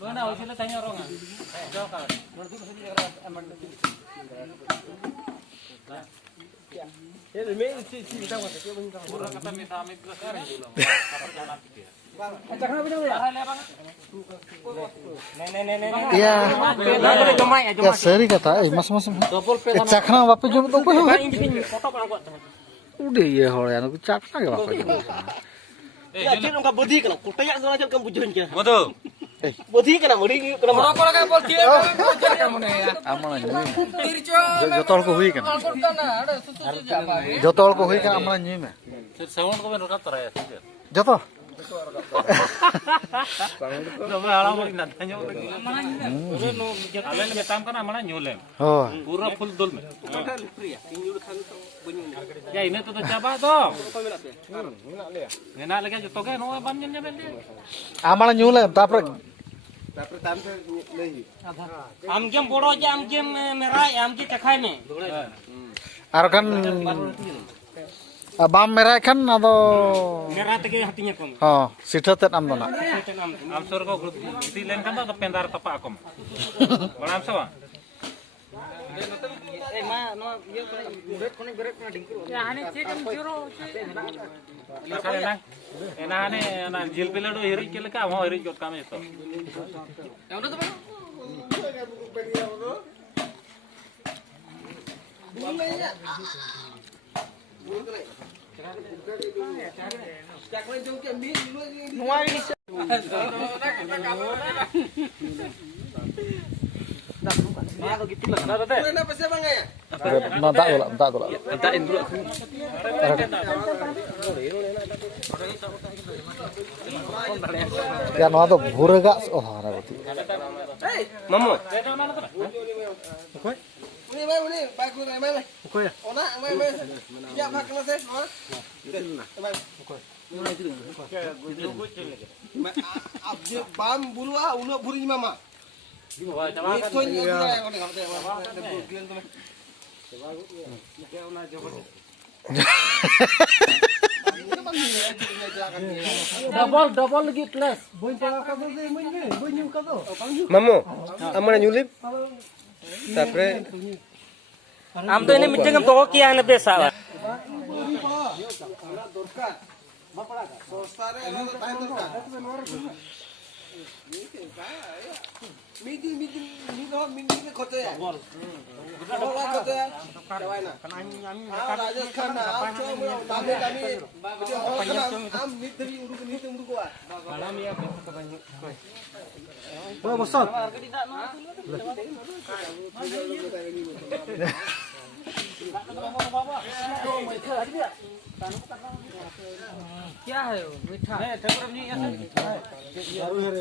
Mana sila tanya orang ah. Jauh kan. Murah kata minta amit sekarang dulu. Iya. Ya seri kata, mas. Cakna bapak jom tu apa? Udah ya hal yang cakna ya bapak jom. Ya, cik orang bodi kena. Kutanya seorang cik kamu bujuin kena. Betul. Bodi kena, bodi kena. Orang orang bol dia kamu nih ya. Amalan ini. Jotol ko hui kan. Jotol ko hui kan amalan ini. Sound ko benar kata ya. Jotol. Coba alam mau nanya lagi. Kalian betam kan amalan nyolem. Oh. Pura full dul. Ya ini tuh coba tuh. Enak lagi jatuh kan, oh banyak nyampe. Amalan nyulem, tapre. Amjem bodoh aja, amjem merah, amjem cakai nih. Arokan bam merah kan atau Merah tegi hatinya kamu. oh sidatet am dona. Amsur kok silen kan tuh pendar tepak akom. Malam sawa. Ya ane cekam juro. Makanya nang, enak ane na jil pilado hirik kele ka mau hirik jot kami itu. Ya udah tuh bang. Tak tu lah. Antain dulu. Ya no tu burga oh ada berarti. Mamu. Ini bagus mai. Oke ya. Ona mai. Ya pak kena saya. Abje bam bulu uno buri mama. Wah, coba kan. Double lagi plus. Mamu. Amana nyulip. Tapre. Am to ini menjengam toko kia na besa lah. Meeting kote ya. Bola kote ya. Kawana. Rajasthan na kami. Am meeting uruk gua. Oh bosot. क्या है वो मीठा है ठकुर नहीं ऐसा Baru here.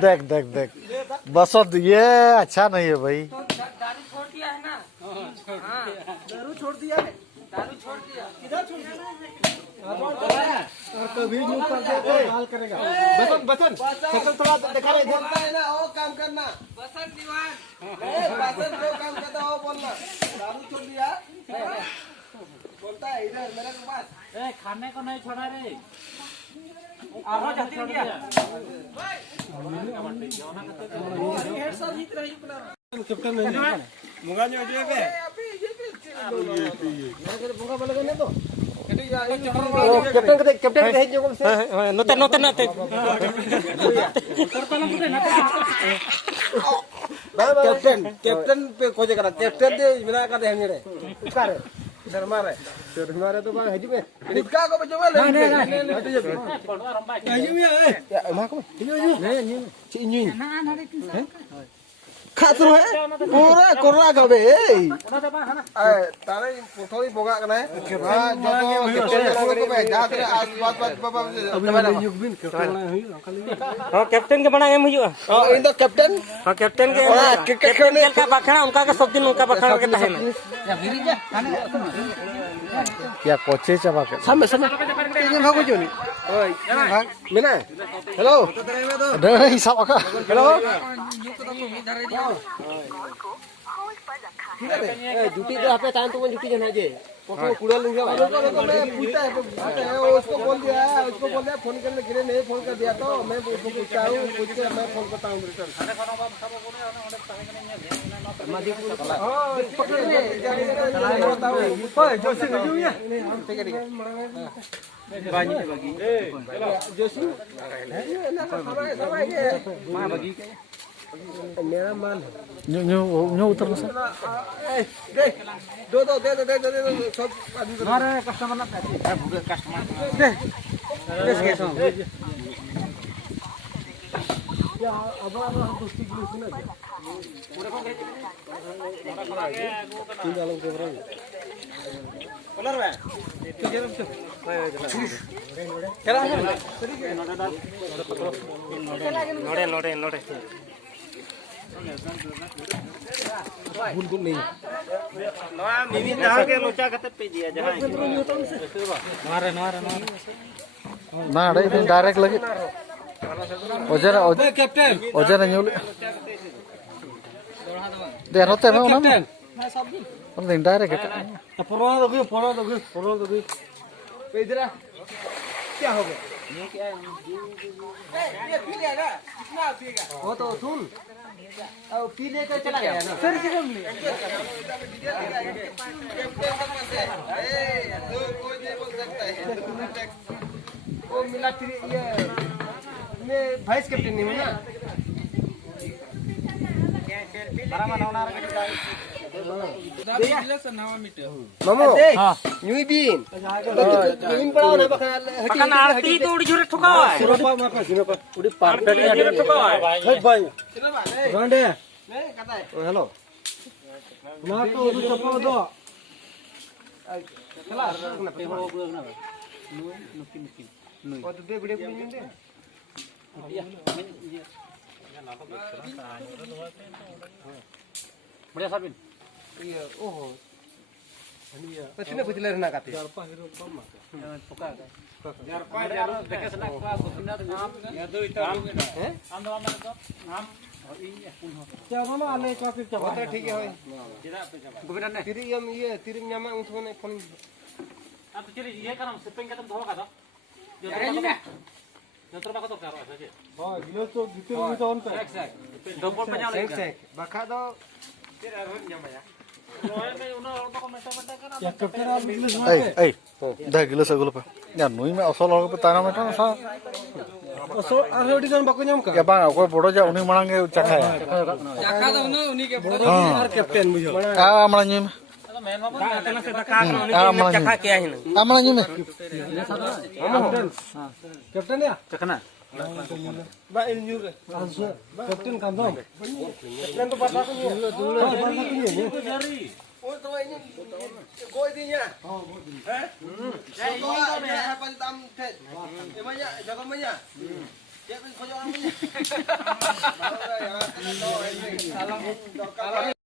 देख बसत ये अच्छा नहीं है भाई दारू छोड़ दिया है ना? दारू छोड़ दिया है। दारू छोड़ दिया। किधर छोड़ दिया? और कभी यूं कर दे हाल करेगा। बसन फसल थोड़ा दिखा रहे बोलता है ना वो काम करना। बसंत दीवान। बसन जो काम करता वो बोलना। दारू छोड़ दिया? बोलता है इधर मेरे के पास। ए खाने को नहीं छोड़ा रे आवाज आती है क्या? कैप्टन मुंगाnya aja be. Bunga balagan itu. Captain ke hijau kau sih. Noten. Captain पे खोजे करा. Captain दे बिना का दे हमें रे. उसका रे. इधर मारे. इधर मारे तो बाहर हजू में. निका को बजो वाले. हजू में है. या मां को. नहीं. Ini. Katur है पूरा कोरा गबे तारे थोड़ी बोगा कना है हां जो कैप्टन को पे जात रे बात बाबा हां कैप्टन के बना एम हुआ हां इन द कैप्टन हां कैप्टन के कैप्टन का बखना उनका का सब दिन उनका बखना के तहन क्या कोचे चबा के sama ini भागो जो नहीं ओए मिना hello dari hisap aka hello जुटी तो आप तान तो जुटी जन है फोटो कुड़ा लूंगा मैं पूछता है उसको बोल दिया फोन करने के लिए नहीं फोन कर दिया तो मैं उसको पूछता हूँ पूछ के मैं फोन करता हूँ रिटर्न मेरा माल न्यू उतर ना सर दो सब हमारे कस्टमर ना पैसे भूखे कस्टमर क्या अब हम दोस्ती के लिए सुना तीन डालों के बराबर कलर में नोड़े बुलबुल नहीं मिमी दाल के लोचा कते पे दिया जहां ना अड़े दिन डायरेक्ट लगे कैप्टन ओजर न्यू दे रोते में ना हम दिन डायरेक्ट पुराना दोगे इधर क्या हो गया ये पी लिया ना कितना पिएगा वो तो सुन अब पी लेकर चला गया ना सर से कम लिया कोई नहीं बोल सकता है वो मिला फिर ये मैं वाइस कैप्टन नहीं हूँ ना मामो न्यू बीन पड़ाओ ना पकन आरती तो उड़ी जुरे ठुका उड़ी परफेक्ट जुरे ठुका भाई रंडे हेलो ना तो उड़ी चप्पल दो चला ना पे हो ना नु और दे बड़े पुनी दे बढ़िया साबिन ये ओहो हनिया पछने पुछले रहना काते देखे सना का बुसिना नाम या दो इतर हैं आम दवा में तो नाम और इन पुन हो चलो ना आले काफी चलो ठीक है जिरा पे जमा बुबिना ने तिरियम ये तिरिम न्यामा उठने फोन अब तो चलिए ये करम शिपिंग का तुम धोखा का दो जंतर बाका तो करो ऐसे हां गिलो तो गितिर भी तो ऑन कर डबल पे जाओ सेक बाका दो फिर रहन जमाया रोए में उन और तो मेटा कर या कैप्टन आप बिजनेस में ए दा गिलो से गुलो पे या नुई में असल होग पे ताना में तो सा सो आरोडी जन बाको नाम का या बा कोई बड़ो जा उनी मणांगे चखाया जाका दो ना उन्हीं के बड़ो और कैप्टन बुझो आ मणा न्यू में मेन बाबू तना से दका उन्हीं के चखा किया है ना आ मणा न्यू में कैप्टन या चखना बा इन न्यू कैप्टन का दो कैप्टन तो पता को नहीं ओ तो ini कोई दिन ya हैं ये तो है पंचम थे ये मया जगह मया ये खोज orang punya